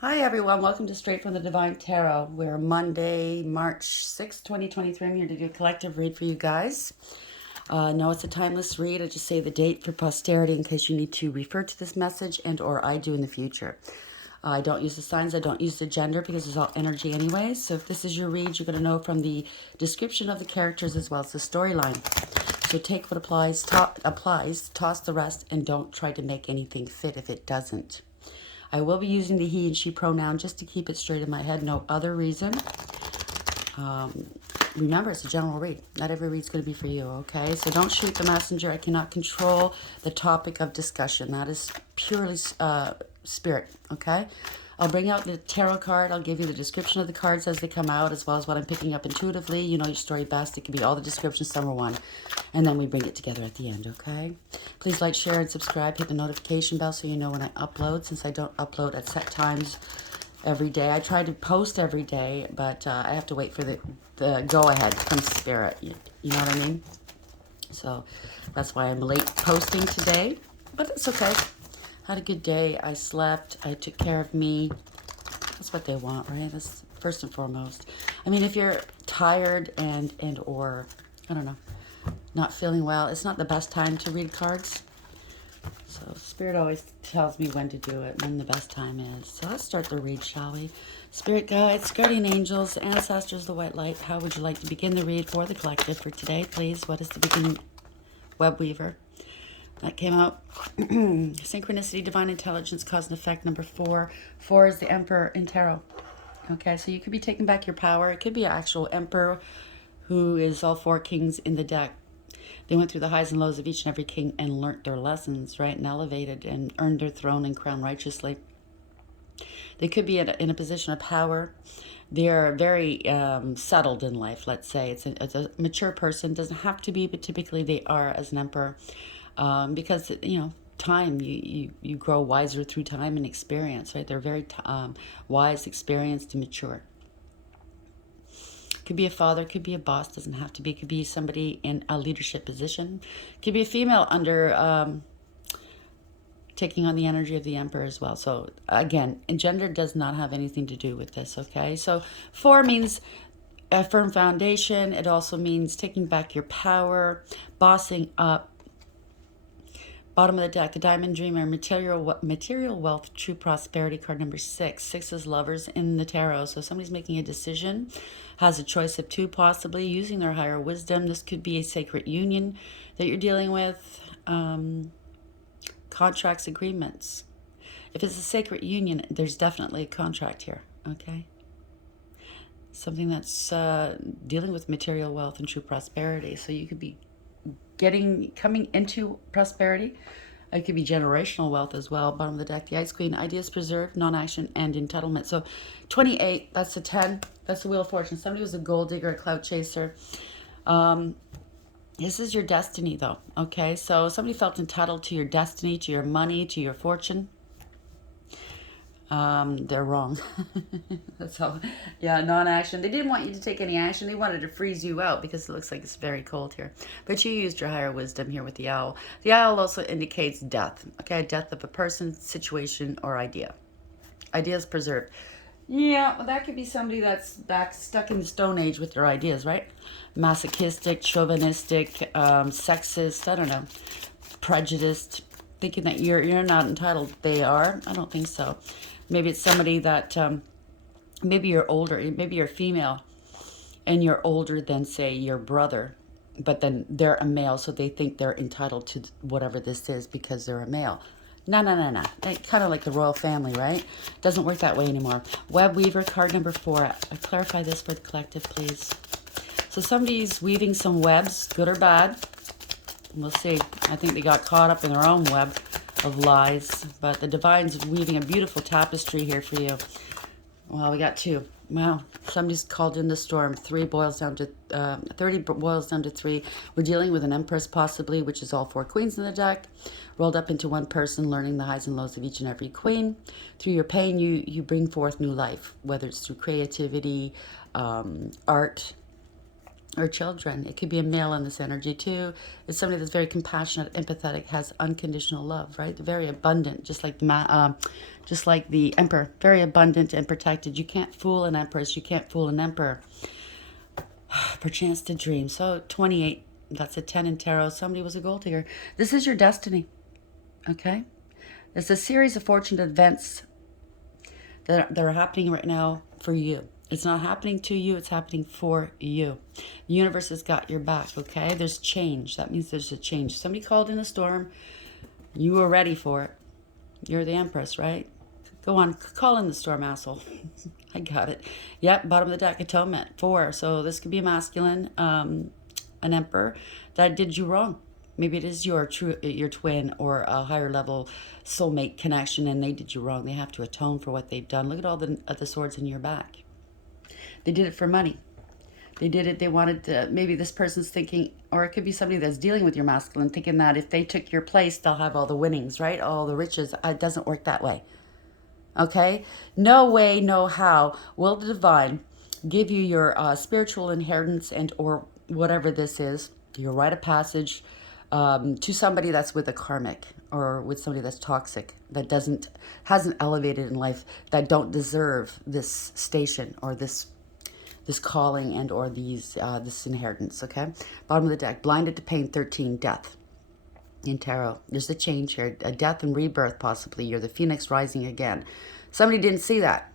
Hi everyone, welcome to Straight from the Divine Tarot. We're Monday, March 6th, 2023. I'm here to do a collective read for you guys. No, it's a timeless read. I just say the date for posterity in case you need to refer to this message and or I do in the future. I don't use the signs, I don't use the gender because it's all energy anyways. So if this is your read, you're going to know from the description of the characters as well as the storyline. So take what applies, toss the rest, and don't try to make anything fit if it doesn't. I will be using the he and she pronoun just to keep it straight in my head, no other reason. Remember, it's a general read. Not every read's going to be for you, okay? So don't shoot the messenger. I cannot control the topic of discussion. That is purely spirit, okay? I'll bring out the tarot card. I'll give you the description of the cards as they come out, as well as what I'm picking up intuitively. You know your story best. It can be all the descriptions, some are one. And then we bring it together at the end, okay? Please like, share, and subscribe. Hit the notification bell so you know when I upload, since I don't upload at set times every day. I try to post every day, but I have to wait for the go-ahead from spirit. You know what I mean? So that's why I'm late posting today, but it's okay. Had a good day. I slept. I took care of me. That's what they want, right? That's first and foremost. I mean, if you're tired and or, I don't know, not feeling well, it's not the best time to read cards. So Spirit always tells me when to do it, when the best time is. So let's start the read, shall we? Spirit guides, guardian angels, ancestors, the white light. How would you like to begin the read for the collective for today, please? What is the beginning? Web Weaver. That came out. Synchronicity, divine intelligence, cause and effect, number 4. 4 is the Emperor in tarot. Okay, so you could be taking back your power. It could be an actual emperor who is all 4 kings in the deck. They went through the highs and lows of each and every king and learnt their lessons, right? And elevated and earned their throne and crowned righteously. They could be in a position of power. They're very settled in life, let's say. It's a mature person. Doesn't have to be, but typically they are as an emperor. Because, time, you grow wiser through time and experience, right? They're very wise, experienced, and mature. Could be a father, could be a boss, doesn't have to be. Could be somebody in a leadership position. Could be a female under taking on the energy of the emperor as well. So again, gender does not have anything to do with this, okay? So 4 means a firm foundation. It also means taking back your power, bossing up. Bottom of the deck, the Diamond Dreamer, material wealth, true prosperity, card number 6. 6 is lovers in the tarot. So somebody's making a decision, has a choice of 2 possibly, using their higher wisdom. This could be a sacred union that you're dealing with, contracts, agreements. If it's a sacred union, there's definitely a contract here, okay? Something that's dealing with material wealth and true prosperity. So you could be coming into prosperity. It could be generational wealth as well. Bottom of the deck, the Ice Queen, ideas preserved, non-action, and entitlement. So 28, that's a 10. That's the Wheel of Fortune. Somebody was a gold digger, a clout chaser. This is your destiny, though, okay? So somebody felt entitled to your destiny, to your money, to your fortune. They're wrong. That's all. Yeah, non-action. They didn't want you to take any action. They wanted to freeze you out because it looks like it's very cold here. But you used your higher wisdom here with the owl. The owl also indicates death. Okay, death of a person, situation, or idea. Ideas preserved. Yeah, well, that could be somebody that's back stuck in the Stone Age with their ideas, right? Masochistic, chauvinistic, sexist. I don't know, prejudiced, thinking that you're not entitled. They are. I don't think so. Maybe it's somebody that maybe you're older, maybe you're female, and you're older than, say, your brother, but then they're a male, so they think they're entitled to whatever this is because they're a male. No, no, no, no. Kind of like the royal family, right? Doesn't work that way anymore. Web Weaver, card number 4. Clarify this for the collective, please. So somebody's weaving some webs, good or bad. We'll see. I think they got caught up in their own web of lies. But the Divine's weaving a beautiful tapestry here for you. Well, we got 2. Wow. Somebody's called in the storm. 3 boils down to 30 boils down to 3. We're dealing with an empress possibly, which is all 4 queens in the deck, rolled up into one person, learning the highs and lows of each and every queen. Through your pain, you bring forth new life, whether it's through creativity, art, or children. It could be a male in this energy too. It's somebody that's very compassionate, empathetic, has unconditional love, right? Very abundant, just like the emperor, very abundant and protected. You can't fool an empress. You can't fool an emperor. Perchance to dream. So 28, that's a 10 in tarot. Somebody was a gold digger. This is your destiny, okay? It's a series of fortunate events that are happening right now for you. It's not happening to you, it's happening for you. The universe has got your back, okay? There's change. That means there's a change. Somebody called in a storm. You were ready for it. You're the empress, right? Go on, call in the storm, asshole. I got it. Yep, bottom of the deck, atonement, 4. So this could be a masculine, an emperor that did you wrong. Maybe it is your twin or a higher level soulmate connection, and they did you wrong. They have to atone for what they've done. Look at all the swords in your back. They did it for money. They did it. They wanted to, maybe this person's thinking, or it could be somebody that's dealing with your masculine, thinking that if they took your place, they'll have all the winnings, right? All the riches. It doesn't work that way. Okay? No way, no how will the divine give you your spiritual inheritance and or whatever this is, your rite of passage, to somebody that's with a karmic or with somebody that's toxic, that hasn't elevated in life, that don't deserve this station or this calling and or this inheritance, okay? Bottom of the deck, blinded to pain, 13, death. In tarot, there's a change here, a death and rebirth possibly. You're the phoenix rising again. Somebody didn't see that.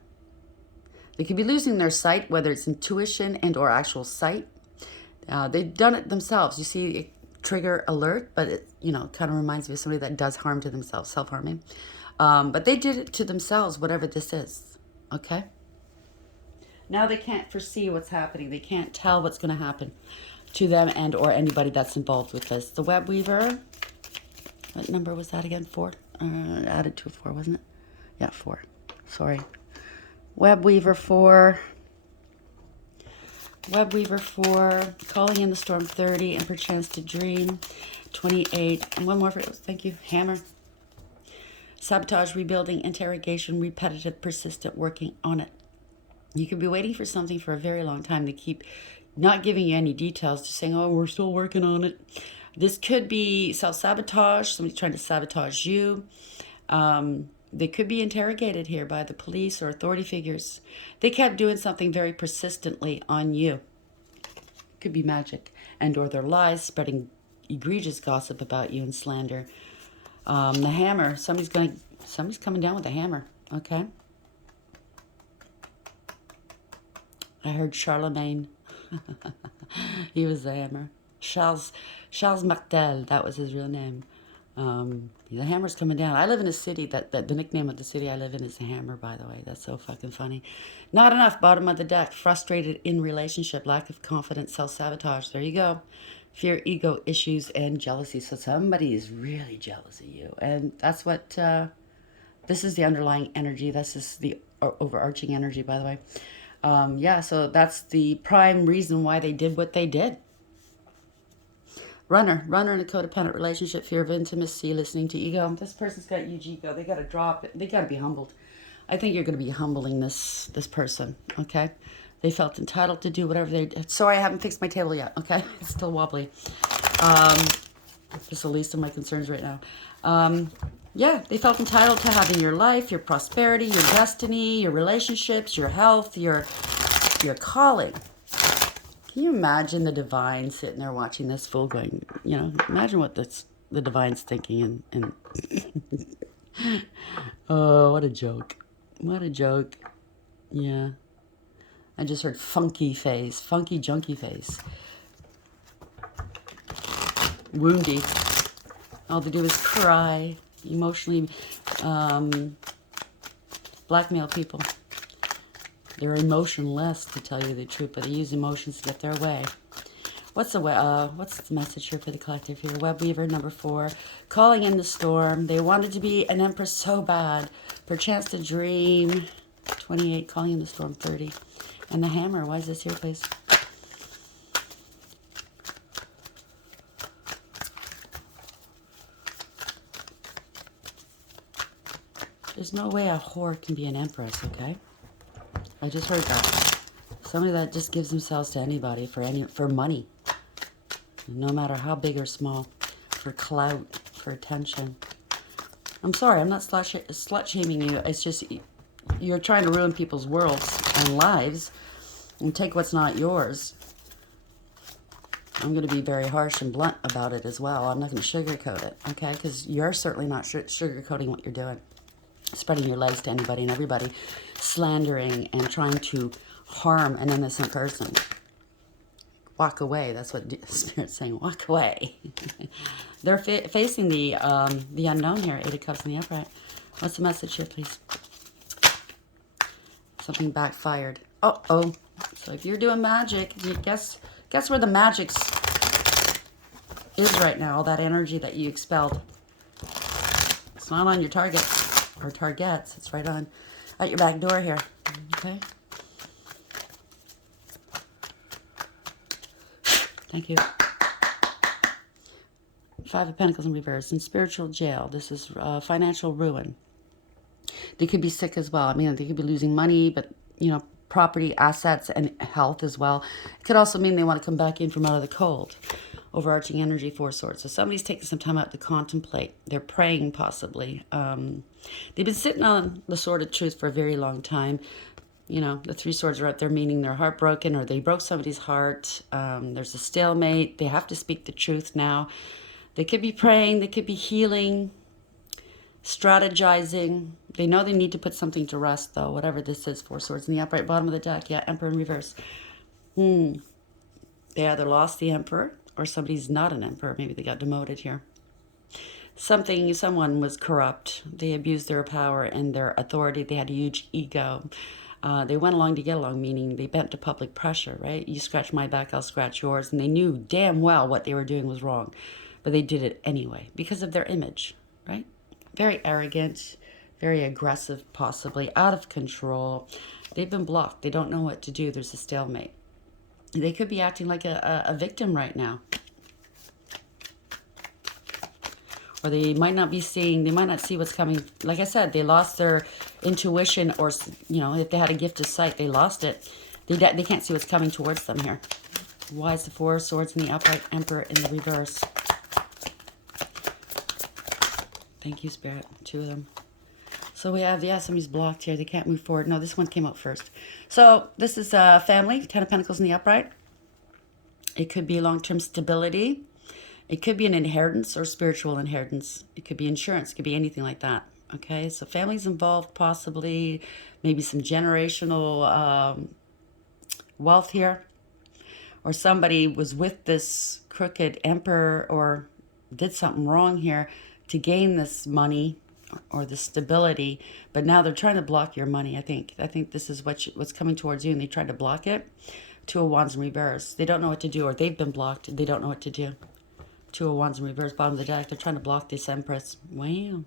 They could be losing their sight, whether it's intuition and or actual sight. They've done it themselves. You see, it trigger alert, but it, kind of reminds me of somebody that does harm to themselves, self-harming. But they did it to themselves, whatever this is, okay? Now they can't foresee what's happening. They can't tell what's going to happen to them and or anybody that's involved with this. The web weaver, what number was that again? 4? Added to a 4, wasn't it? Yeah, 4. Sorry. Web weaver 4. Web weaver 4. Calling in the storm, 30. And perchance to dream, 28. And one more for thank you. Hammer. Sabotage, rebuilding, interrogation, repetitive, persistent, working on it. You could be waiting for something for a very long time. They keep not giving you any details, just saying, oh, we're still working on it. This could be self-sabotage, somebody trying to sabotage you. They could be interrogated here by the police or authority figures. They kept doing something very persistently on you. Could be magic and or their lies, spreading egregious gossip about you and slander. The hammer, somebody's coming down with a hammer, okay? I heard Charlemagne. He was the hammer. Charles Martel, that was his real name. The hammer's coming down. I live in a city that the nickname of the city I live in is the Hammer, by the way. That's so fucking funny. Not enough, bottom of the deck. Frustrated in relationship, lack of confidence, self-sabotage. There you go. Fear, ego issues, and jealousy. So somebody is really jealous of you. And that's what, this is the underlying energy. This is the overarching energy, by the way. Yeah, so that's the prime reason why they did what they did. Runner in a codependent relationship, fear of intimacy, listening to ego. This person's got huge ego. They got to drop it. They got to be humbled. I think you're going to be humbling this person, okay? They felt entitled to do whatever they did. Sorry, I haven't fixed my table yet, okay? It's still wobbly. Just the least of my concerns right now. Yeah, they felt entitled to having your life, your prosperity, your destiny, your relationships, your health, your calling. Can you imagine the divine sitting there watching this fool going, imagine what the divine's thinking and oh, what a joke. What a joke. Yeah. I just heard funky face, funky junky face. Woundy. All they do is cry, emotionally blackmail people. They're emotionless, to tell you the truth, but they use emotions to get their way. What's the message here for the collective here? Web Weaver, number 4. Calling in the storm. They wanted to be an empress so bad. Perchance to dream. 28. Calling in the storm, 30. And the hammer. Why is this here, please? There's no way a whore can be an empress, okay? I just heard that. Somebody that just gives themselves to anybody for money, no matter how big or small, for clout, for attention. I'm sorry, I'm not slut-shaming you. It's just you're trying to ruin people's worlds and lives and take what's not yours. I'm going to be very harsh and blunt about it as well. I'm not going to sugarcoat it, okay? Because you're certainly not sugarcoating what you're doing. Spreading your legs to anybody and everybody, slandering and trying to harm an innocent person. Walk away. That's what Spirit's saying. Walk away. They're facing the unknown here. 8 of Cups in the upright. What's the message here, please? Something backfired. Uh-oh. So if you're doing magic, you guess where the magic is right now. All that energy that you expelled. It's not on your target or targets. It's right on at your back door here. Okay. Thank you. 5 of Pentacles in reverse. In spiritual jail. This is financial ruin. They could be sick as well. I mean, they could be losing money, but, you know, property, assets, and health as well. It could also mean they want to come back in from out of the cold. Overarching energy, 4 swords. So somebody's taking some time out to contemplate. They're praying, possibly. They've been sitting on the sword of truth for a very long time. You know, the 3 swords are out there, meaning they're heartbroken or they broke somebody's heart. There's a stalemate. They have to speak the truth now. They could be praying. They could be healing, strategizing. They know they need to put something to rest, though, whatever this is. 4 swords in the upright, bottom of the deck. Yeah, Emperor in reverse. They either lost the Emperor or somebody's not an Emperor. Maybe they got demoted here. Someone was corrupt. They abused their power and their authority. They had a huge ego. They went along to get along, meaning they bent to public pressure, right? You scratch my back, I'll scratch yours. And they knew damn well what they were doing was wrong. But they did it anyway because of their image, right? Very arrogant, very aggressive, possibly, out of control. They've been blocked. They don't know what to do. There's a stalemate. They could be acting like a victim right now. Or they might not be seeing, they might not see what's coming. Like I said, they lost their intuition, or, you know, if they had a gift of sight, they lost it. They can't see what's coming towards them here. Why is the 4 swords in the upright, Emperor in the reverse? Thank you, Spirit. 2 of them. So we have, yeah, somebody's blocked here. They can't move forward. No, this one came out first. So this is family, 10 of Pentacles in the upright. It could be long-term stability. It could be an inheritance or spiritual inheritance. It could be insurance. It could be anything like that. Okay, so family's involved, possibly. Maybe some generational wealth here. Or somebody was with this crooked emperor or did something wrong here to gain this money or the stability. But now they're trying to block your money, I think. I think this is what's coming towards you, and they tried to block it. 2 of Wands in reverse. They don't know what to do, or they've been blocked. They don't know what to do. 2 of Wands in reverse, bottom of the deck. They're trying to block this Empress. Wow.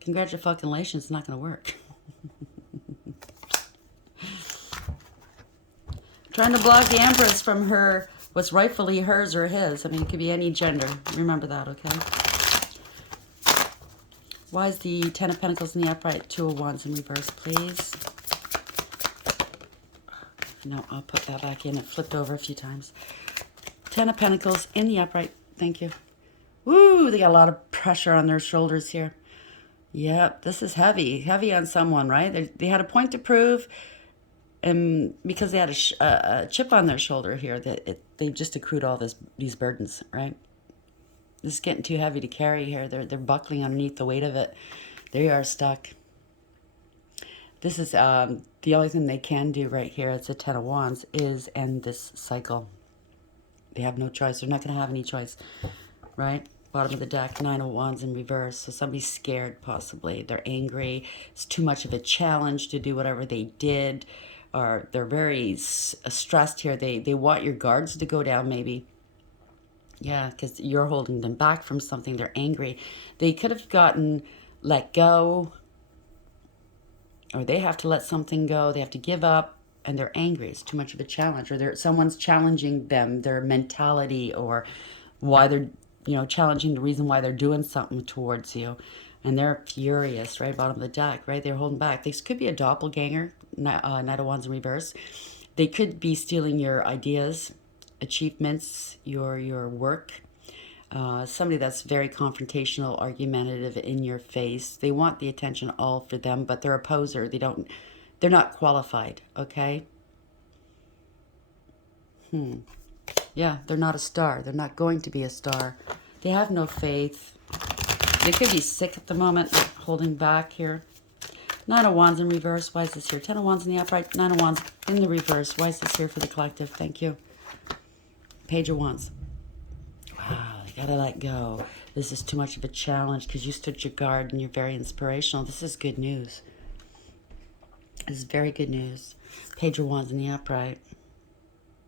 Congratulations. It's not going to work. Trying to block the Empress from her, what's rightfully hers or his. I mean, it could be any gender. Remember that, okay? Why is the 10 of Pentacles in the upright, 2 of Wands in reverse, please? No, I'll put that back in. It flipped over a few times. 10 of Pentacles in the upright. Thank you. Woo, they got a lot of pressure on their shoulders here. Yep, this is heavy. Heavy on someone, right? They had a point to prove, and because they had a chip on their shoulder here, they've just accrued all these burdens, right? This is getting too heavy to carry here. They're buckling underneath the weight of it. They are stuck. This is the only thing they can do right here. It's a 10 of Wands, is end this cycle. They have no choice. They're not going to have any choice, right? Bottom of the deck, 9 of Wands in reverse. So somebody's scared, possibly. They're angry. It's too much of a challenge to do whatever they did. Or they're very stressed here. They want your guards to go down, maybe. Yeah, because you're holding them back from something. They're angry. They could have gotten let go. Or they have to let something go. They have to give up. And they're angry. It's too much of a challenge. Or someone's challenging them, their mentality, or why they're, you know, challenging the reason why they're doing something towards you. And they're furious, right? Bottom of the deck, right? They're holding back. This could be a doppelganger, Knight of Wands in reverse. They could be stealing your ideas, achievements, your work. Somebody that's very confrontational, argumentative, in your face. They want the attention all for them, but they're a poser. They're not qualified, okay? Yeah, they're not a star. They're not going to be a star. They have no faith. They could be sick at the moment, holding back here. Nine of Wands in reverse. Why is this here? Ten of Wands in the upright. Nine of Wands in the reverse. Why is this here for the collective? Thank you. Page of Wands. Wow, you gotta let go. This is too much of a challenge because you stood your guard and you're very inspirational. This is good news. This is very good news. Page of Wands in the upright.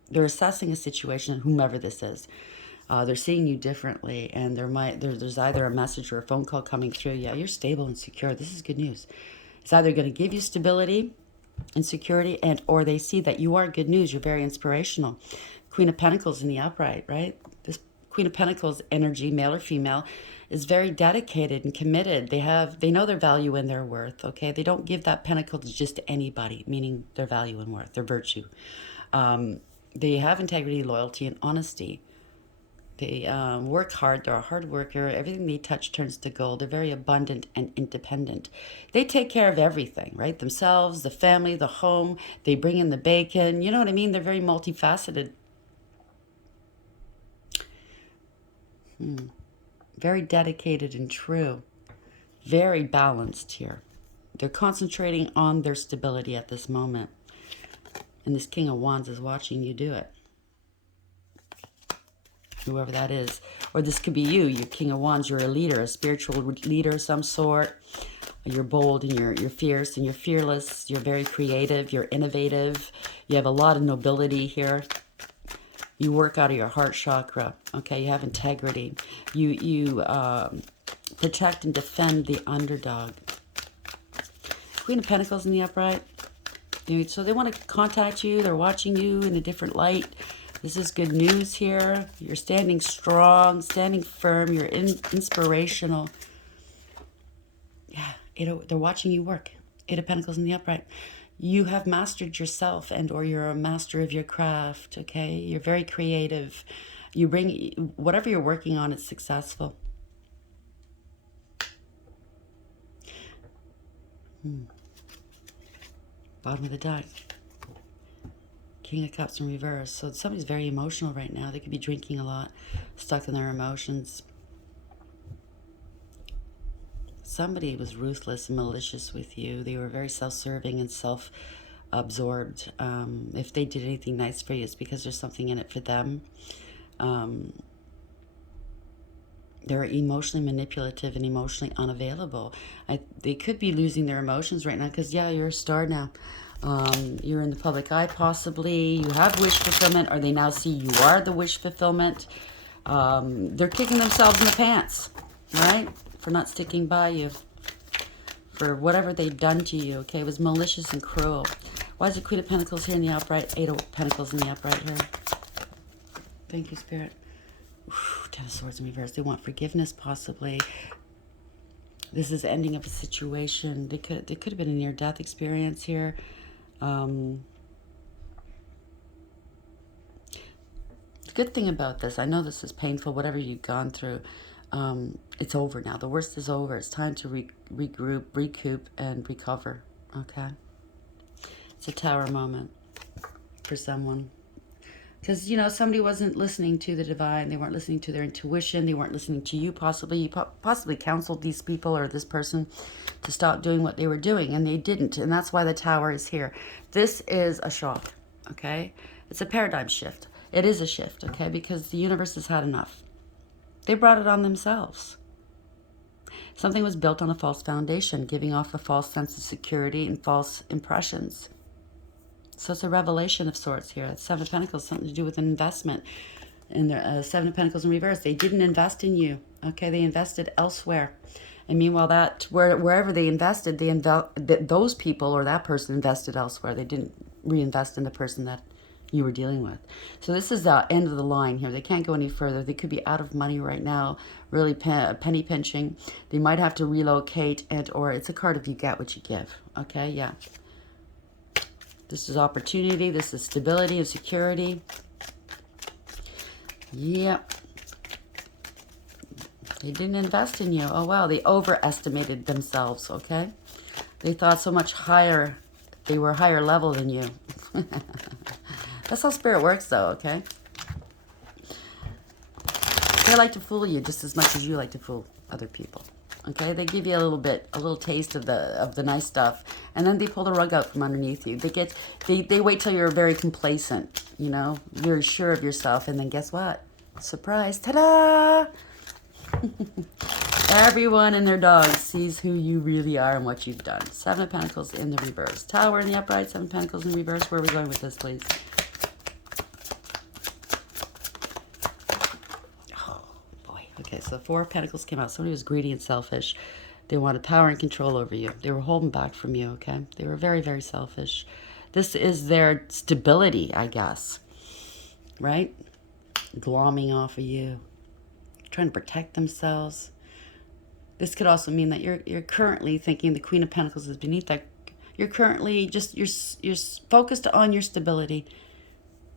They're assessing a situation, whomever this is. They're seeing you differently, and there's either a message or a phone call coming through. Yeah, you're stable and secure. This is good news. It's either going to give you stability and security, or they see that you are good news. You're very inspirational. Queen of Pentacles in the upright, right? This Queen of Pentacles energy, male or female, is very dedicated and committed. They know their value and their worth, okay? They don't give that pentacle to just anybody, meaning their value and worth, their virtue. They have integrity, loyalty, and honesty. They work hard. They're a hard worker. Everything they touch turns to gold. They're very abundant and independent. They take care of everything, right? Themselves, the family, the home. They bring in the bacon. You know what I mean? They're very multifaceted. Very dedicated and true. Very balanced here. They're concentrating on their stability at this moment. And this King of Wands is watching you do it. Whoever that is. Or this could be you. You're King of Wands. You're a leader, a spiritual leader of some sort. You're bold and you're fierce and you're fearless. You're very creative. You're innovative. You have a lot of nobility here. You work out of your heart chakra. Okay, you have integrity. You protect and defend the underdog. Queen of Pentacles in the upright. So they want to contact you. They're watching you in a different light. This is good news here. You're standing strong, standing firm. You're inspirational. Yeah, they're watching you work. Eight of Pentacles in the upright. You have mastered yourself, or you're a master of your craft, okay? You're very creative. You bring, whatever you're working on, it's successful. Bottom of the deck. King of Cups in reverse. So somebody's very emotional right now. They could be drinking a lot, stuck in their emotions. Somebody was ruthless and malicious with you. They were very self-serving and self-absorbed. If they did anything nice for you, it's because there's something in it for them. They're emotionally manipulative and emotionally unavailable. They could be losing their emotions right now because, yeah, you're a star now. You're in the public eye possibly. You have wish fulfillment, or they now see you are the wish fulfillment. They're kicking themselves in the pants, right? For not sticking by you. For whatever they've done to you, okay? It was malicious and cruel. Why is the Queen of Pentacles here in the upright? Eight of Pentacles in the upright here. Thank you, Spirit. Ten of Swords in reverse. They want forgiveness possibly. This is the ending of a situation. They could have been a near-death experience here. The good thing about this, I know this is painful, whatever you've gone through, it's over now. The worst is over. It's time to regroup, recoup, and recover, okay? It's a Tower moment for someone. Because, you know, somebody wasn't listening to the divine. They weren't listening to their intuition. They weren't listening to you possibly. You possibly counseled these people or this person to stop doing what they were doing, and they didn't. And that's why the Tower is here. This is a shock, okay? It's a paradigm shift. It is a shift, okay? Because the universe has had enough. They brought it on themselves. Something was built on a false foundation, giving off a false sense of security and false impressions. So it's a revelation of sorts here. It's Seven of Pentacles, something to do with an investment. And the Seven of Pentacles in reverse. They didn't invest in you. Okay, they invested elsewhere. And meanwhile, wherever they invested, those people or that person invested elsewhere. They didn't reinvest in the person that you were dealing with. So this is the end of the line here. They can't go any further. They could be out of money right now, really penny pinching. They might have to relocate, or it's a card of you get what you give. Okay, yeah. This is opportunity. This is stability and security. Yep. They didn't invest in you. Oh, wow. They overestimated themselves, okay? They thought so much higher. They were higher level than you. That's how spirit works, though, okay? They like to fool you just as much as you like to fool other people. Okay, they give you a little taste of the nice stuff, and then they pull the rug out from underneath you. They wait till you're very complacent, you know, very sure of yourself, and then guess what? Surprise! Ta-da! Everyone and their dog sees who you really are and what you've done. 7 of Pentacles in the reverse. Tower in the upright, 7 of Pentacles in the reverse. Where are we going with this, please? Okay, so 4 of Pentacles came out. Somebody was greedy and selfish. They wanted power and control over you. They were holding back from you, okay? They were very, very selfish. This is their stability, I guess. Right? Glomming off of you. Trying to protect themselves. This could also mean that you're currently thinking the Queen of Pentacles is beneath that. You're currently just, you're focused on your stability.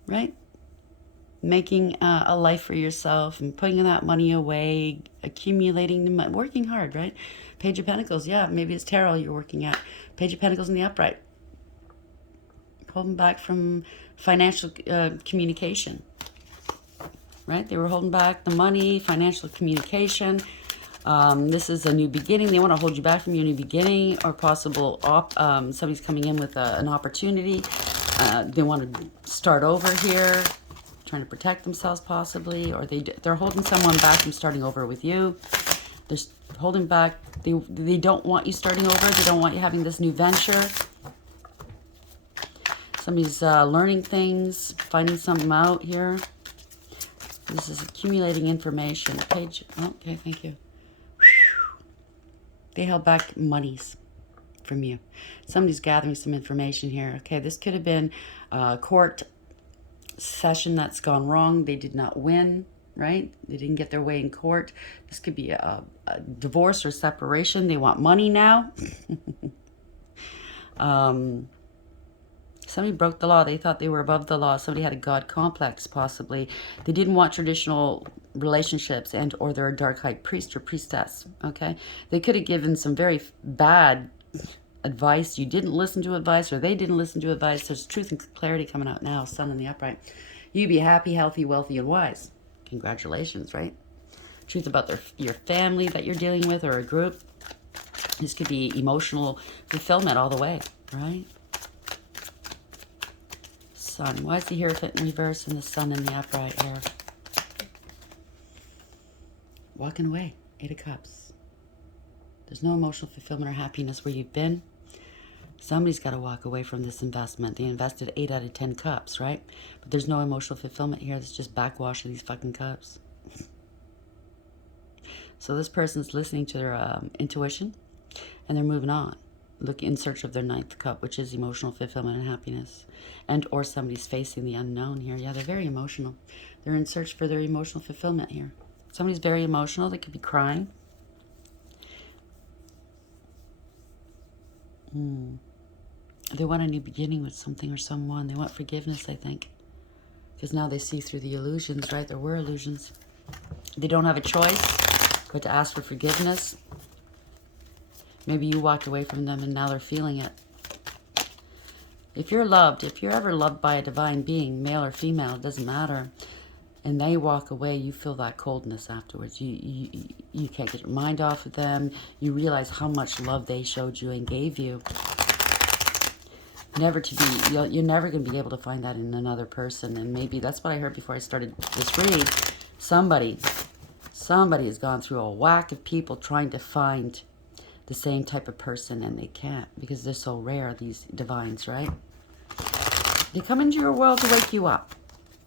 Right? Making a life for yourself and putting that money away, accumulating the money, working hard, right? Page of Pentacles, yeah, maybe it's tarot you're working at. Page of Pentacles in the upright. Holding back from financial communication, right? They were holding back the money, financial communication. This is a new beginning. They want to hold you back from your new beginning or possible somebody's coming in with an opportunity. They want to start over here. Trying to protect themselves possibly, or they're holding someone back from starting over with you. They're holding back. They don't want you starting over. They don't want you having this new venture. Somebody's learning things, finding something out here. This is accumulating information. Page. Oh, okay, thank you. They held back monies from you. Somebody's gathering some information here. Okay, this could have been court session that's gone wrong. They did not win, right? They didn't get their way in court. This could be a divorce or separation. They want money now. Somebody broke the law. They thought they were above the law. Somebody had a God complex, possibly. They didn't want traditional relationships and or they're a dark high priest or priestess, okay? They could have given some very bad advice. You didn't listen to advice, or they didn't listen to advice. There's truth and clarity coming out now. Sun in the upright. You be happy, healthy, wealthy, and wise. Congratulations, right? Truth about your family that you're dealing with, or a group. This could be emotional fulfillment all the way, right? Sun. Why is the Hierophant in reverse and the Sun in the upright here? Walking away. 8 of Cups. There's no emotional fulfillment or happiness where you've been. Somebody's got to walk away from this investment. They invested 8 out of 10 cups, right? But there's no emotional fulfillment here. There's just backwash of these fucking cups. So this person's listening to their intuition, and they're moving on. Look in search of their 9th cup, which is emotional fulfillment and happiness. And or somebody's facing the unknown here. Yeah, they're very emotional. They're in search for their emotional fulfillment here. Somebody's very emotional. They could be crying. They want a new beginning with something or someone. They want forgiveness, I think. Because now they see through the illusions, right? There were illusions. They don't have a choice but to ask for forgiveness. Maybe you walked away from them and now they're feeling it. If you're loved, if you're ever loved by a divine being, male or female, it doesn't matter, and they walk away, you feel that coldness afterwards. You can't get your mind off of them. You realize how much love they showed you and gave you. You're never going to be able to find that in another person. And maybe that's what I heard before I started this read. Somebody has gone through a whack of people trying to find the same type of person, and they can't because they're so rare, these divines, right? They come into your world to wake you up,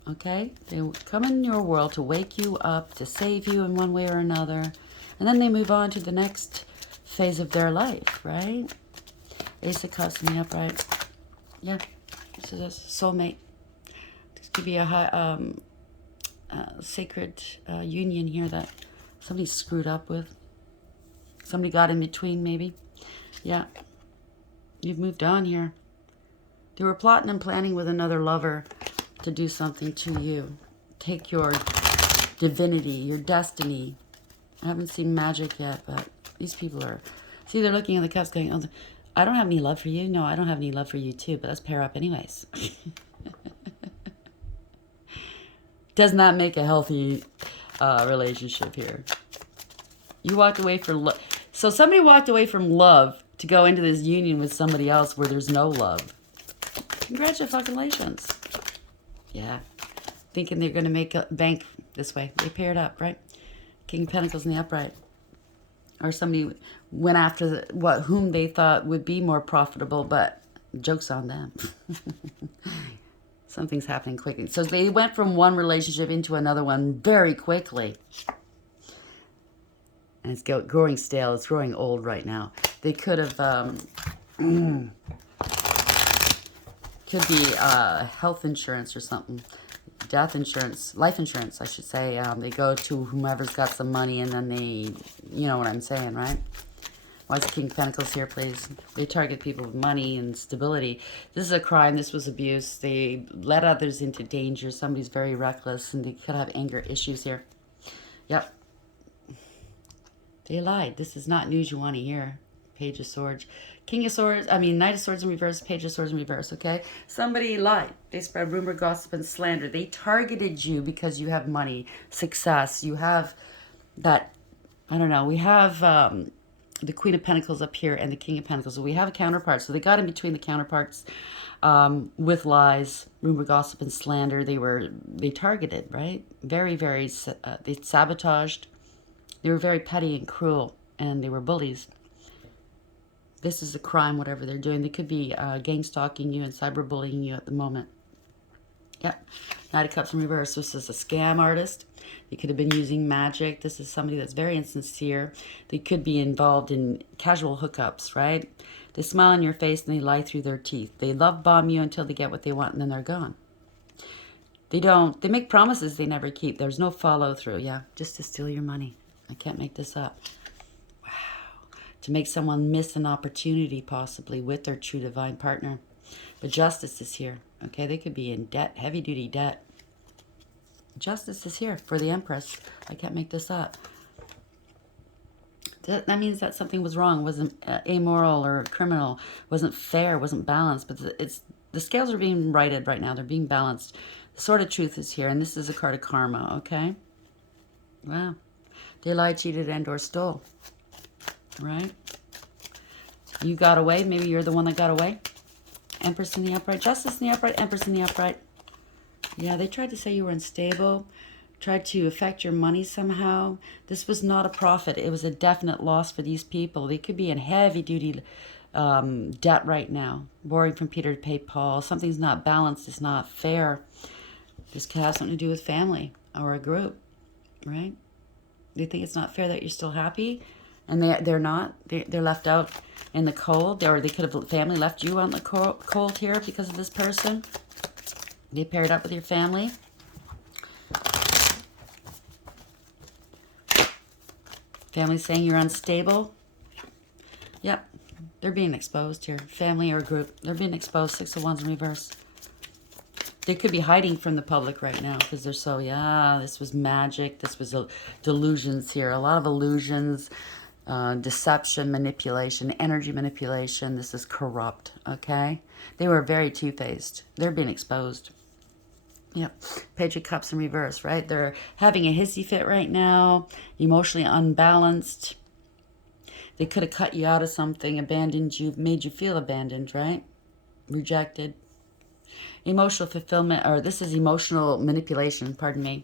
okay? They come in your world to wake you up, to save you in one way or another, and then they move on to the next phase of their life, right? Ace of Cups in the upright. Yeah, this is a soulmate. This could be a high, sacred union here that somebody screwed up with. Somebody got in between, maybe. Yeah. You've moved on here. They were plotting and planning with another lover to do something to you. Take your divinity, your destiny. I haven't seen magic yet, but these people are... See, they're looking at the cups going, oh, I don't have any love for you. No, I don't have any love for you too, but let's pair up anyways. Does not make a healthy relationship here. You walked away for love. So somebody walked away from love to go into this union with somebody else where there's no love. Congratulations. Yeah. Thinking they're going to make a bank this way. They paired up, right? King of Pentacles in the upright. Or somebody went after whom they thought would be more profitable, but joke's on them. Something's happening quickly. So they went from one relationship into another one very quickly. And it's growing stale. It's growing old right now. They could have... could be health insurance or something. Death insurance. Life insurance, I should say. They go to whomever's got some money and then they... You know what I'm saying, right? Why is the King of Pentacles here, please? They target people with money and stability. This is a crime. This was abuse. They let others into danger. Somebody's very reckless and they could have anger issues here. Yep. They lied. This is not news you want to hear. Page of Swords. King of Swords, Knight of Swords in reverse, Page of Swords in reverse, okay? Somebody lied. They spread rumor, gossip, and slander. They targeted you because you have money, success. You have that, I don't know, we have the Queen of Pentacles up here and the King of Pentacles. So we have a counterpart. So they got in between the counterparts with lies, rumor, gossip, and slander. They targeted, right? Very, very, they sabotaged. They were very petty and cruel, and they were bullies. This is a crime, whatever they're doing. They could be gang stalking you and cyberbullying you at the moment. Yep. Knight of Cups in reverse. This is a scam artist. They could have been using magic. This is somebody that's very insincere. They could be involved in casual hookups, right? They smile in your face and they lie through their teeth. They love bomb you until they get what they want and then they're gone. They make promises they never keep. There's no follow through. Yeah, just to steal your money. I can't make this up. To make someone miss an opportunity possibly with their true divine partner. But justice is here. Okay, they could be in debt, heavy-duty debt. Justice is here for the Empress. I can't make this up. That means that something was wrong, wasn't amoral or criminal, wasn't fair, wasn't balanced. But the scales are being righted right now. They're being balanced. The sword of truth is here, and this is a card of karma, okay? Wow. They lied, cheated, and or stole. Right? You got away. Maybe you're the one that got away. Empress in the upright. Justice in the upright. Empress in the upright. Yeah, they tried to say you were unstable. Tried to affect your money somehow. This was not a profit. It was a definite loss for these people. They could be in heavy-duty debt right now. Borrowing from Peter to pay Paul. Something's not balanced. It's not fair. This could have something to do with family or a group. Right? They think it's not fair that you're still happy. And they're not. They're left out in the cold. Or they could have family left you on the cold here because of this person. They paired up with your family. Family saying you're unstable. Yep. They're being exposed here. Family or group. They're being exposed. Six of Wands in reverse. They could be hiding from the public right now because they're so, yeah, this was magic. This was delusions here. A lot of illusions. Deception, manipulation, energy manipulation. This is corrupt, okay? They were very two-faced. They're being exposed. Yep. Page of Cups in reverse, right? They're having a hissy fit right now, emotionally unbalanced. They could have cut you out of something, abandoned you, made you feel abandoned, right? Rejected. Emotional fulfillment, or this is emotional manipulation, pardon me.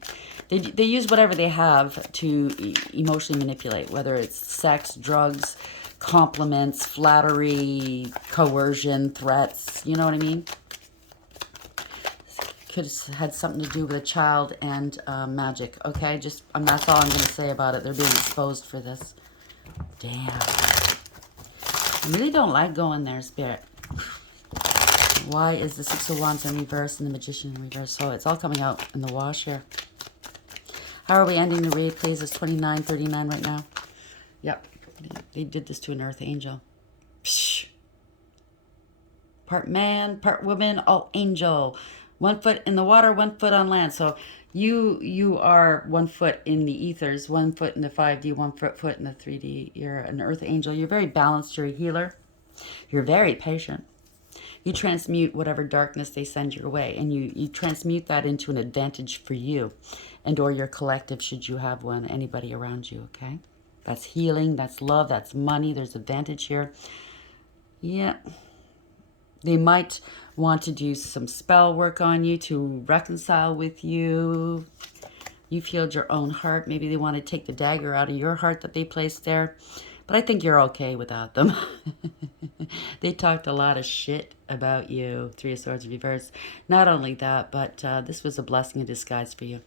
They use whatever they have to emotionally manipulate, whether it's sex, drugs, compliments, flattery, coercion, threats, you know what I mean? Could have had something to do with a child and magic, okay? Just that's all I'm going to say about it. They're being exposed for this. Damn. I really don't like going there, Spirit. Why is the Six of Wands in reverse and the Magician in reverse? So it's all coming out in the wash here. How are we ending the read, please? It's 29:39 right now. Yep. They did this to an earth angel. Psh. part man, part woman, all angel. 1 foot in the water, 1 foot on land. So you are 1 foot in the ethers, 1 foot in the 5D, 1 foot in the 3D. You're an earth angel. You're very balanced. You're a healer. You're very patient. You transmute whatever darkness they send your way, and you transmute that into an advantage for you and or your collective, should you have one, anybody around you, okay? That's healing, that's love, that's money. There's advantage here. Yeah. They might want to do some spell work on you to reconcile with you. You've healed your own heart. Maybe they want to take the dagger out of your heart that they placed there. But I think you're okay without them. They talked a lot of shit about you. 3 of Swords reversed. Not only that, but this was a blessing in disguise for you.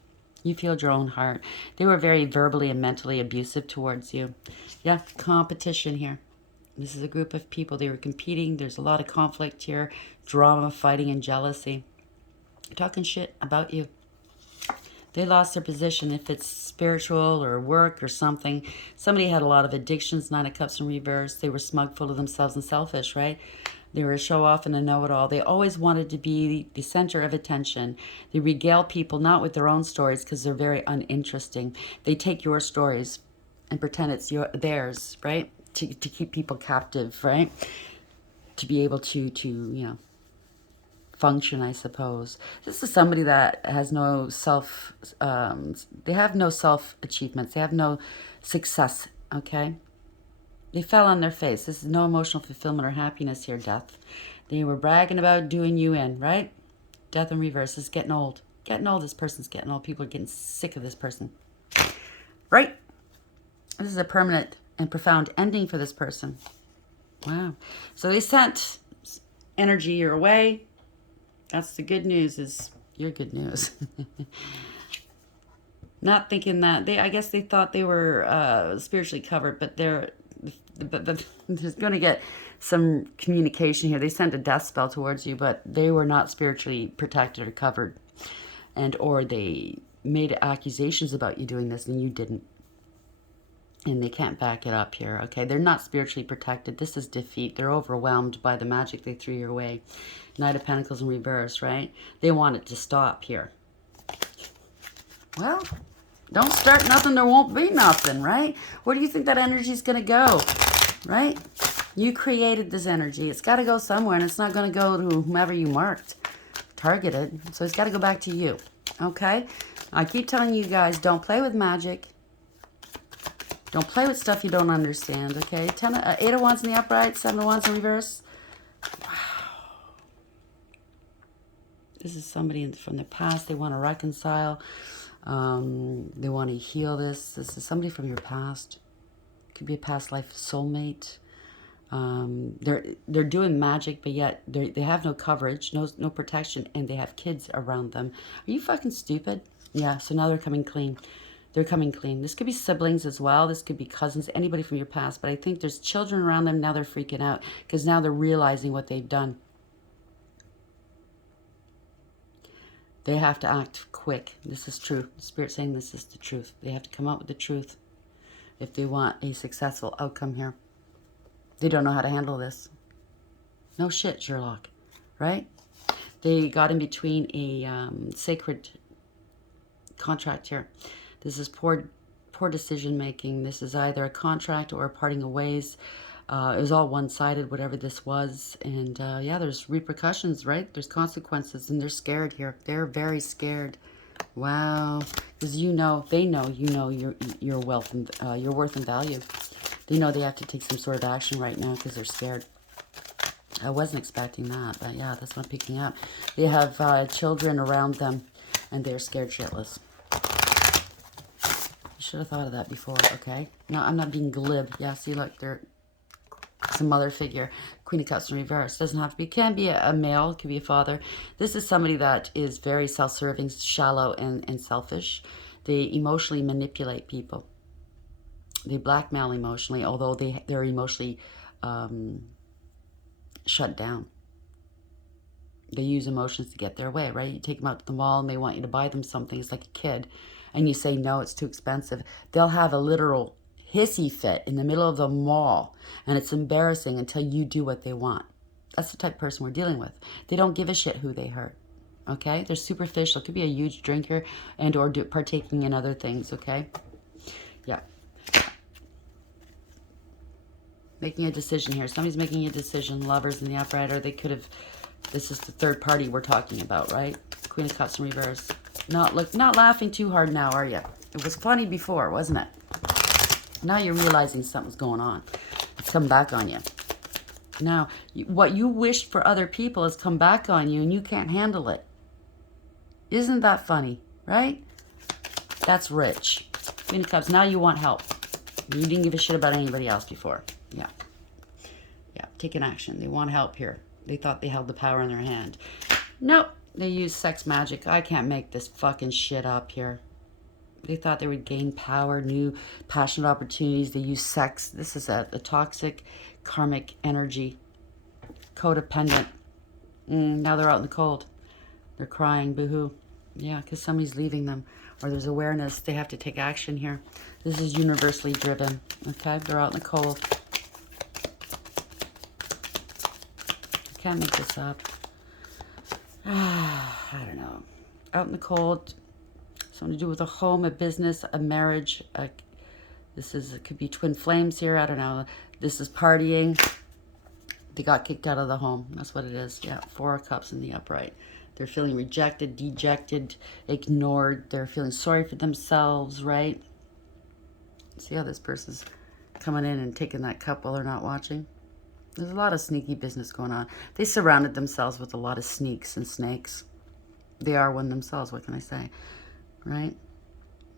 You healed your own heart. They were very verbally and mentally abusive towards you. Yeah, competition here. This is a group of people. They were competing. There's a lot of conflict here. Drama, fighting, and jealousy. Talking shit about you. They lost their position, if it's spiritual or work or something. Somebody had a lot of addictions, 9 of Cups in reverse. They were smug, full of themselves, and selfish, right? They were a show-off and a know-it-all. They always wanted to be the center of attention. They regale people not with their own stories because they're very uninteresting. They take your stories and pretend it's theirs, right? To keep people captive, right? To be able to function, I suppose. This is somebody that has no they have no self-achievements. They have no success, okay? They fell on their face. This is no emotional fulfillment or happiness here, Death. They were bragging about doing you in, right? Death in reverse. This is getting old. Getting old. This person's getting old. People are getting sick of this person. Right? This is a permanent and profound ending for this person. Wow. So they sent energy your way. That's the good news, is your good news. Not thinking that I guess they thought they were spiritually covered, but there's going to get some communication here. They sent a death spell towards you, but they were not spiritually protected or covered, and or they made accusations about you doing this and you didn't, and they can't back it up here. Okay, they're not spiritually protected. This is defeat. They're overwhelmed by the magic they threw your way. Knight of Pentacles in reverse, right? They want it to stop here. Well, don't start nothing, there won't be nothing, right? Where do you think that energy is going to go, right? You created this energy. It's got to go somewhere, and it's not going to go to whomever you marked, targeted. So it's got to go back to you, okay? I keep telling you guys, don't play with magic. Don't play with stuff you don't understand, okay? 8 of Wands in the upright, 7 of Wands in reverse. Wow. This is somebody from the past. They want to reconcile. They want to heal this. This is somebody from your past. Could be a past life soulmate. They're doing magic, but yet they have no coverage, no protection, and they have kids around them. Are you fucking stupid? Yeah, so now they're coming clean. They're coming clean. This could be siblings as well. This could be cousins, anybody from your past. But I think there's children around them. Now they're freaking out because now they're realizing what they've done. They have to act quick. This is true. The Spirit's saying this is the truth. They have to come out with the truth if they want a successful outcome here. They don't know how to handle this. No shit, Sherlock. Right? They got in between a sacred contract here. This is poor decision making. This is either a contract or a parting of ways. It was all one-sided, whatever this was. And yeah, there's repercussions, right? There's consequences, and they're scared here. They're very scared. Wow. Because they know your wealth and your worth and value. They know they have to take some sort of action right now because they're scared. I wasn't expecting that, but yeah, that's what I'm picking up. They have children around them, and they're scared shitless. You should have thought of that before, okay? No, I'm not being glib. Yeah, see, look, they're some mother figure. Queen of Cups in reverse. Doesn't have to be. Can be a male. Could be a father. This is somebody that is very self-serving, shallow, and selfish. They emotionally manipulate people. They blackmail emotionally, although they're emotionally shut down. They use emotions to get their way, right? You take them out to the mall and they want you to buy them something. It's like a kid. And you say, no, it's too expensive. They'll have a literal hissy fit in the middle of the mall. And it's embarrassing until you do what they want. That's the type of person we're dealing with. They don't give a shit who they hurt. Okay? They're superficial. Could be a huge drinker and or partaking in other things. Okay? Yeah. Making a decision here. Somebody's making a decision. Lovers in the upright, or they could have... This is the third party we're talking about, right? Queen of Cups in reverse. Not laughing too hard now, are you? It was funny before, wasn't it? Now you're realizing something's going on. It's coming back on you. Now, what you wished for other people has come back on you, and you can't handle it. Isn't that funny, right? That's rich. Queen of Cups, now you want help. You didn't give a shit about anybody else before. Yeah. Yeah, taking action. They want help here. They thought they held the power in their hand. Nope. They use sex magic. I can't make this fucking shit up here. They thought they would gain power, new passionate opportunities. They use sex. This is a toxic, karmic energy. Codependent. Now they're out in the cold. They're crying, boo-hoo. Yeah, because somebody's leaving them. Or there's awareness. They have to take action here. This is universally driven. Okay, they're out in the cold. I can't make this up. I don't know. Out in the cold. Something to do with a home, a business, a marriage. It could be twin flames here. I don't know. This is partying. They got kicked out of the home. That's what it is. Yeah, 4 of Cups in the upright. They're feeling rejected, dejected, ignored. They're feeling sorry for themselves, right? See how this person's coming in and taking that cup while they're not watching? There's a lot of sneaky business going on. They surrounded themselves with a lot of sneaks and snakes. They are one themselves, what can I say? Right?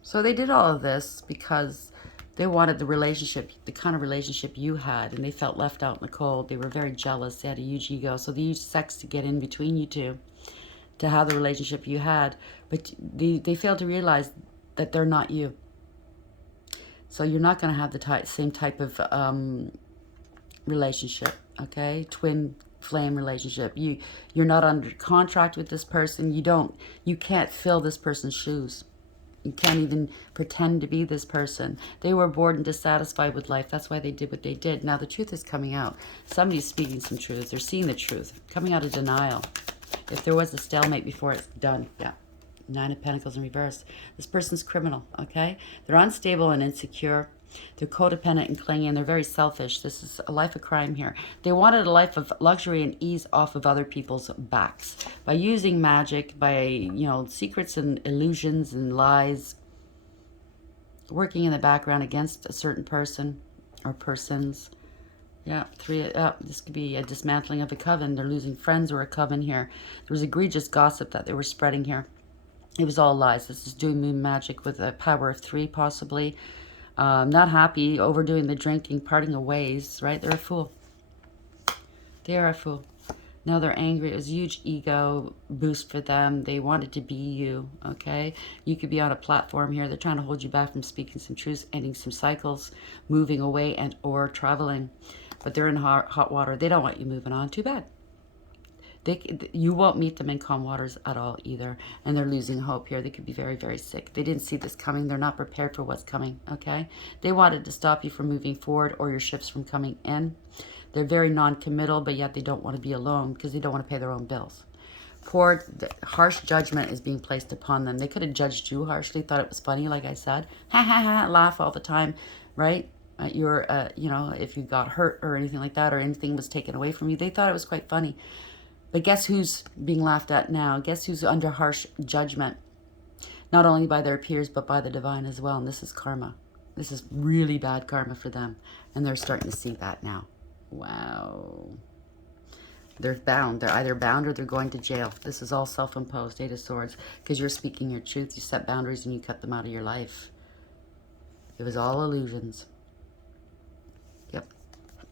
So they did all of this because they wanted the relationship, the kind of relationship you had, and they felt left out in the cold. They were very jealous. They had a huge ego. So they used sex to get in between you two, to have the relationship you had. But they failed to realize that they're not you. So you're not going to have the same type of relationship, okay? Twin flame relationship. You're not under contract with this person. You can't fill this person's shoes. You can't even pretend to be this person. They were bored and dissatisfied with life. That's why they did what they did. Now the truth is coming out. Somebody's speaking some truth. They're seeing the truth. Coming out of denial. If there was a stalemate before, it's done. Yeah. 9 of Pentacles in reverse. This person's criminal, okay? They're unstable and insecure. They're codependent and clingy, and they're very selfish. This is a life of crime here. They wanted a life of luxury and ease off of other people's backs. By using magic, by, secrets and illusions and lies, working in the background against a certain person or persons. Yeah, this could be a dismantling of a coven. They're losing friends or a coven here. There was egregious gossip that they were spreading here. It was all lies. This is doing moon magic with a power of 3, possibly. Not happy, overdoing the drinking, parting of ways, right? They're a fool. They are a fool. Now they're angry. It was a huge ego boost for them. They wanted to be you, okay? You could be on a platform here. They're trying to hold you back from speaking some truths, ending some cycles, moving away and or traveling. But they're in hot water. They don't want you moving on. Too bad. You won't meet them in calm waters at all either. And they're losing hope here. They could be very, very sick. They didn't see this coming. They're not prepared for what's coming, okay? They wanted to stop you from moving forward or your ships from coming in. They're very non-committal, but yet they don't want to be alone because they don't want to pay their own bills. Harsh judgment is being placed upon them. They could have judged you harshly, thought it was funny, like I said. Ha, ha, ha, laugh all the time, right? If you got hurt or anything like that or anything was taken away from you, they thought it was quite funny. But guess who's being laughed at now? Guess who's under harsh judgment? Not only by their peers, but by the divine as well. And this is karma. This is really bad karma for them. And they're starting to see that now. Wow. They're bound. They're either bound or they're going to jail. This is all self-imposed, 8 of Swords. Because you're speaking your truth. You set boundaries and you cut them out of your life. It was all illusions. Yep.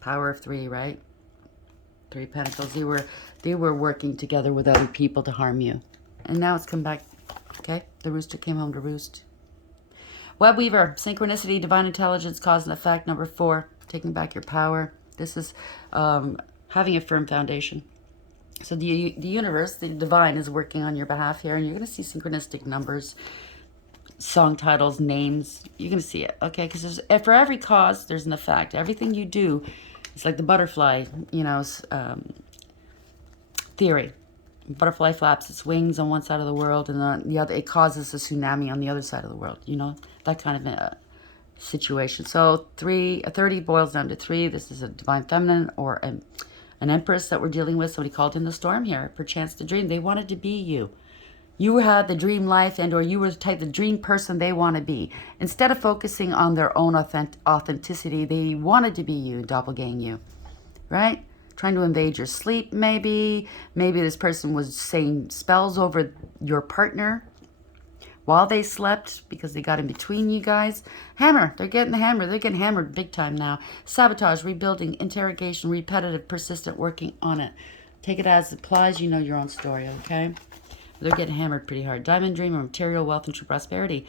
Power of 3, right? 3 of Pentacles. They were working together with other people to harm you. And now it's come back. Okay? The rooster came home to roost. Web Weaver. Synchronicity, divine intelligence, cause and effect. Number 4. Taking back your power. This is having a firm foundation. So the universe, the divine, is working on your behalf here. And you're going to see synchronistic numbers, song titles, names. You're going to see it. Okay? Because for every cause, there's an effect. Everything you do, it's like the butterfly, theory. Butterfly flaps its wings on one side of the world, and on the other, it causes a tsunami on the other side of the world. You know, that kind of a situation. So 30 boils down to 3. This is a divine feminine or an empress that we're dealing with. Somebody called in the storm here, perchance the dream. They wanted to be you. You had the dream life, and or you were the type of dream person they want to be. Instead of focusing on their own authenticity, they wanted to be you, doppelgang you, right? Trying to invade your sleep, maybe. Maybe this person was saying spells over your partner while they slept because they got in between you guys. Hammer. They're getting the hammer. They're getting hammered big time now. Sabotage, rebuilding, interrogation, repetitive, persistent, working on it. Take it as it applies. You know your own story, okay? They're getting hammered pretty hard. Diamond dreamer, material wealth and true prosperity.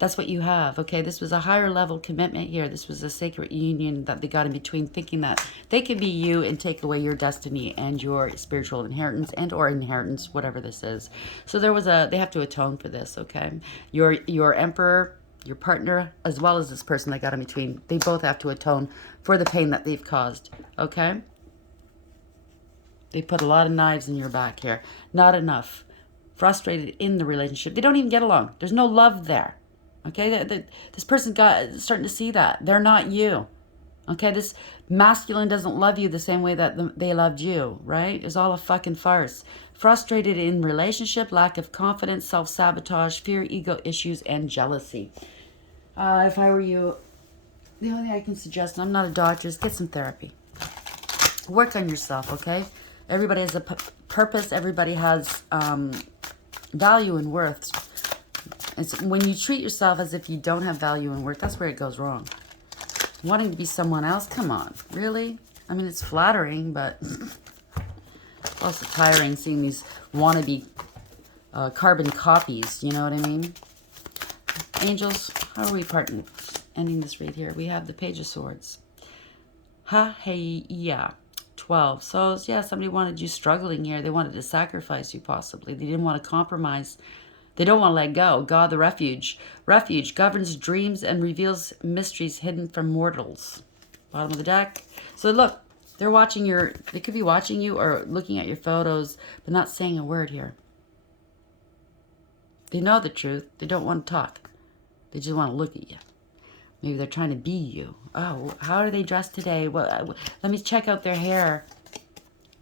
That's what you have, okay? This was a higher level commitment here. This was a sacred union that they got in between, thinking that they could be you and take away your destiny and your spiritual inheritance and or inheritance, whatever this is. So they have to atone for this, okay? Your emperor, your partner, as well as this person that got in between, they both have to atone for the pain that they've caused, okay? They put a lot of knives in your back here. Not enough. Frustrated in the relationship. They don't even get along. There's no love there. Okay, this person starting to see that. They're not you. Okay, this masculine doesn't love you the same way that they loved you, right? It's all a fucking farce. Frustrated in relationship, lack of confidence, self-sabotage, fear, ego issues, and jealousy. If I were you, the only thing I can suggest, and I'm not a doctor, is get some therapy. Work on yourself, okay? Everybody has a purpose. Everybody has value and worth. It's when you treat yourself as if you don't have value and worth, that's where it goes wrong. Wanting to be someone else, come on, really? I mean, it's flattering, but also tiring seeing these wannabe carbon copies, you know what I mean? Angels, how are we ending this read here? We have the Page of Swords. Ha, hey, yeah. 12. So, yeah, somebody wanted you struggling here. They wanted to sacrifice you, possibly. They didn't want to compromise. They don't want to let go. God, the refuge. Refuge governs dreams and reveals mysteries hidden from mortals. Bottom of the deck. So, look, they're watching they could be watching you or looking at your photos, but not saying a word here. They know the truth. They don't want to talk. They just want to look at you. Maybe they're trying to be you. Oh, how are they dressed today? Well, let me check out their hair.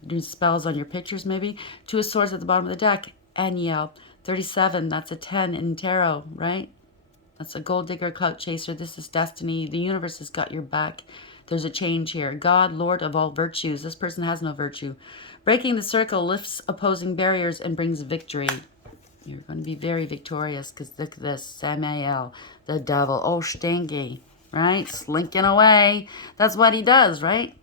Do spells on your pictures, maybe. 2 of Swords at the bottom of the deck. Aniel. 37. That's a 10 in tarot, right? That's a gold digger, clout chaser. This is destiny. The universe has got your back. There's a change here. God, Lord of all virtues. This person has no virtue. Breaking the circle lifts opposing barriers and brings victory. You're going to be very victorious because look at this. Samael, the devil. Oh, stinky, right? Slinking away. That's what he does, right?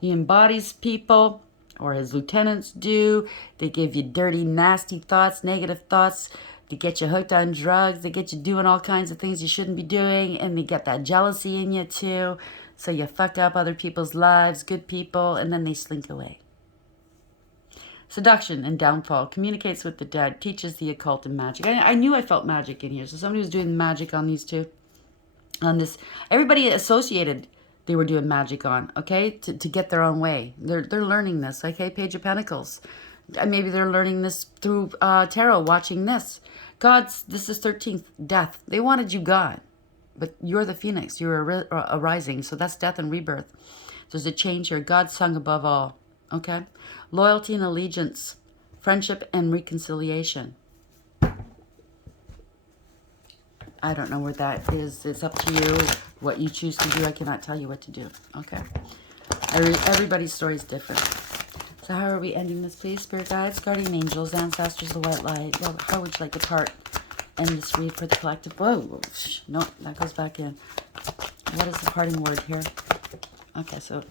He embodies people, or his lieutenants do. They give you dirty, nasty thoughts, negative thoughts. They get you hooked on drugs. They get you doing all kinds of things you shouldn't be doing. And they get that jealousy in you too. So you fuck up other people's lives, good people, and then they slink away. Seduction and downfall. Communicates with the dead. Teaches the occult and magic. I knew I felt magic in here. So somebody was doing magic on these two. On this. Everybody associated they were doing magic on, okay? To get their own way. They're learning this, okay? Page of Pentacles. Maybe they're learning this through tarot, watching this. This is 13th, death. They wanted you gone. But you're the phoenix. You're a rising. So that's death and rebirth. There's a change here. God sung above all, okay? Loyalty and allegiance. Friendship and reconciliation. I don't know where that is. It's up to you. What you choose to do, I cannot tell you what to do. Okay. Everybody's story is different. So how are we ending this, please? Spirit guides, guardian angels, ancestors, the white light. Well, how would you like to end this read for the collective? Whoa. No, that goes back in. What is the parting word here? Okay, so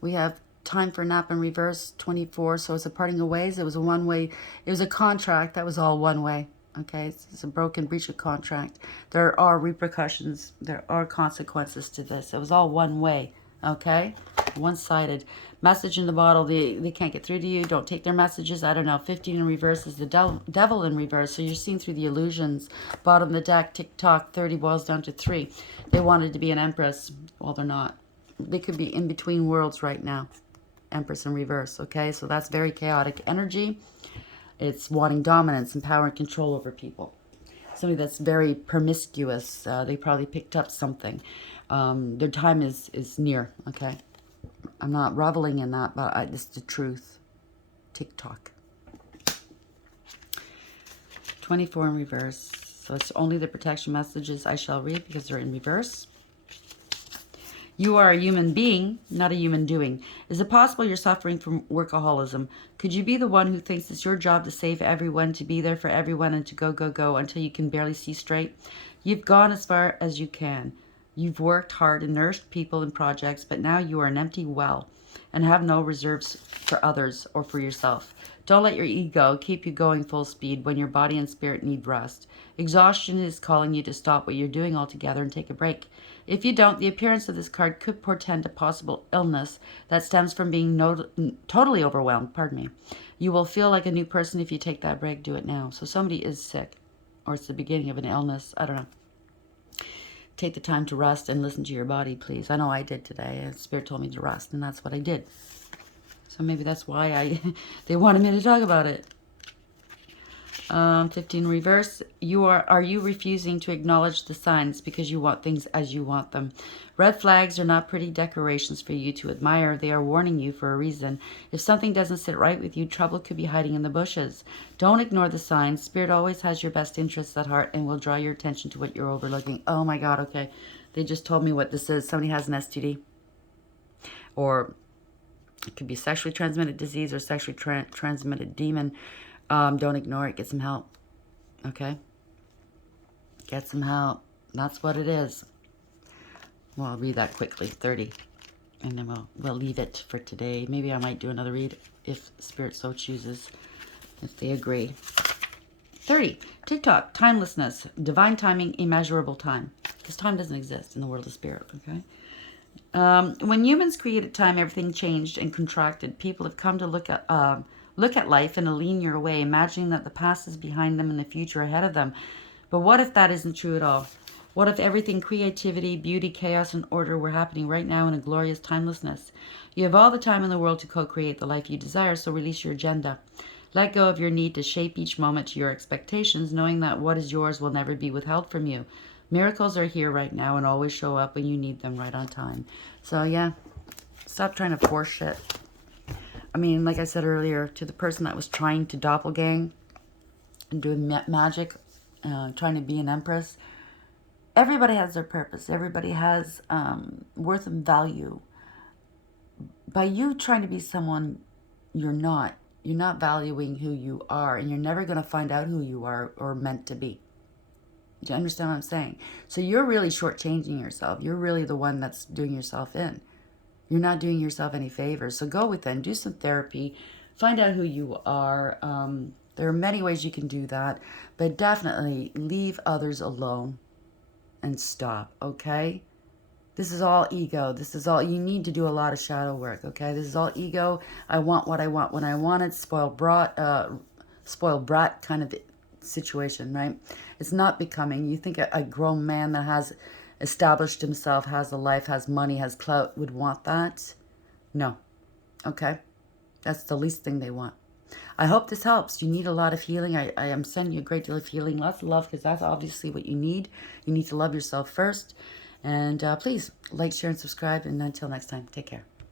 we have time for nap in reverse, 24. So it's a parting of ways. It was a one-way. It was a contract that was all one way. Okay, it's a broken breach of contract. There are repercussions. There are consequences to this. It was all one way. Okay, one-sided. Message in the bottle. They can't get through to you. Don't take their messages. I don't know. 15 in reverse is the devil in reverse. So you're seeing through the illusions. Bottom of the deck. Tick-tock. 30 boils down to 3. They wanted to be an empress. Well, they're not. They could be in between worlds right now. Empress in reverse, okay? So that's very chaotic energy. It's wanting dominance and power and control over people. Somebody that's very promiscuous. They probably picked up something. Their time is near, okay? I'm not reveling in that, but it's the truth. TikTok. 24 in reverse. So it's only the protection messages I shall read because they're in reverse. You are a human being, not a human doing. Is it possible you're suffering from workaholism? Could you be the one who thinks it's your job to save everyone, to be there for everyone, and to go, go, go until you can barely see straight? You've gone as far as you can. You've worked hard and nourished people and projects, but now you are an empty well and have no reserves for others or for yourself. Don't let your ego keep you going full speed when your body and spirit need rest. Exhaustion is calling you to stop what you're doing altogether and take a break. If you don't, the appearance of this card could portend a possible illness that stems from being totally overwhelmed. Pardon me. You will feel like a new person if you take that break. Do it now. So somebody is sick, or it's the beginning of an illness. I don't know. Take the time to rest and listen to your body, please. I know I did today. Spirit told me to rest, and that's what I did. So maybe that's why they wanted me to talk about it. 15 reverse. Are you refusing to acknowledge the signs because you want things as you want them? Red flags are not pretty decorations for you to admire. They are warning you for a reason. If something doesn't sit right with you, trouble could be hiding in the bushes. Don't ignore the signs. Spirit always has your best interests at heart and will draw your attention to what you're overlooking. Oh my God, okay. They just told me what this is. Somebody has an STD. Or it could be sexually transmitted disease or sexually transmitted demon. Don't ignore it. Get some help. Okay? Get some help. That's what it is. Well, I'll read that quickly. 30. And then we'll leave it for today. Maybe I might do another read if Spirit so chooses. If they agree. 30. TikTok. Timelessness. Divine timing. Immeasurable time. Because time doesn't exist in the world of spirit. Okay? When humans created time, everything changed and contracted. People have come to look at life in a linear way, imagining that the past is behind them and the future ahead of them. But what if that isn't true at all? What if everything, creativity, beauty, chaos, and order were happening right now in a glorious timelessness? You have all the time in the world to co-create the life you desire, so release your agenda. Let go of your need to shape each moment to your expectations, knowing that what is yours will never be withheld from you. Miracles are here right now and always show up when you need them right on time. So yeah, stop trying to force shit. I mean, like I said earlier, to the person that was trying to doppelgang and doing magic, trying to be an empress, everybody has their purpose. Everybody has worth and value. By you trying to be someone you're not valuing who you are, and you're never going to find out who you are or meant to be. Do you understand what I'm saying? So you're really shortchanging yourself. You're really the one that's doing yourself in. You're not doing yourself any favors. So go within, do some therapy, find out who you are. There are many ways you can do that, but definitely leave others alone and stop, okay? This is all ego. This is all, you need to do a lot of shadow work, okay? This is all ego. I want what I want when I want it. Spoiled brat kind of situation, right? It's not becoming. You think a grown man that has established himself, has a life, has money, has clout would want that? No. Okay? That's the least thing they want. I hope this helps. You need a lot of healing. I am sending you a great deal of healing. Lots of love, because that's obviously what you need. You need to love yourself first. And please like, share, and subscribe. And until next time, take care.